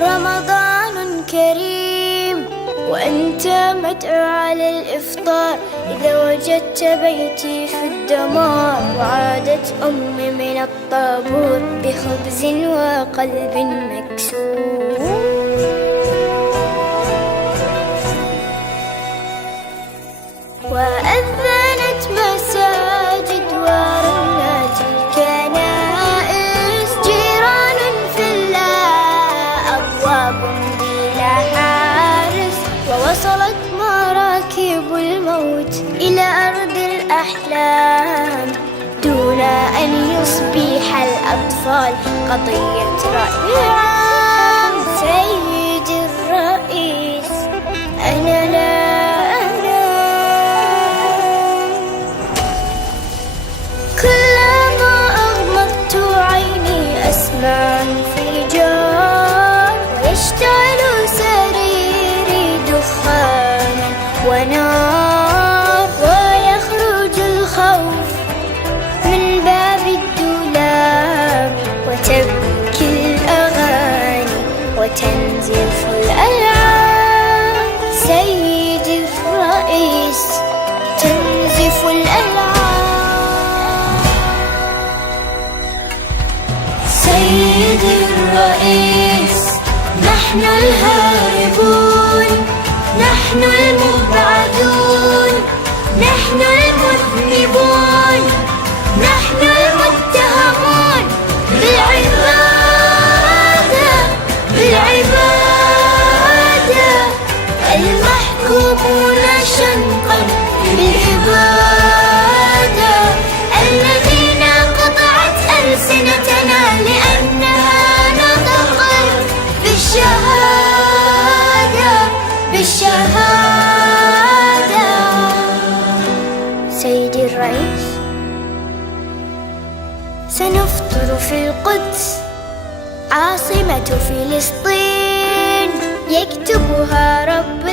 رمضان كريم وأنت مدعو على الإفطار، إذا وجدت بيتي في الدمار وعادت أمي من الطابور بخبز وقلب مكسور. وأذنت مساجد ورنت الكنائس، جيران في الله أبواب بلا حارس، ووصلت مراكب الموت إلى أرض الأحلام دون أن يصبح الأطفال قضية رأي عام. سيد الرئيس أنا لا أسمع انفجار ويشتعل سريري دخانا ونار، ويخرج الخوف من باب الدولاب وتبكي الأغاني وتنزف الألعاب. سيد الرئيس تنزف الألعاب. سيد الرئيس نحن الهاربون، نحن المبعدون، نحن المذنبون، نحن المتهمون بالعبادة، بالعبادة، المحكومون شنقا بالإبادة، الذين قطعت ألسنتنا لأنها نطقت بالشهادة، بالشهادة. سيدي الرئيس سنفطر في القدس عاصمة فلسطين، يكتبها رب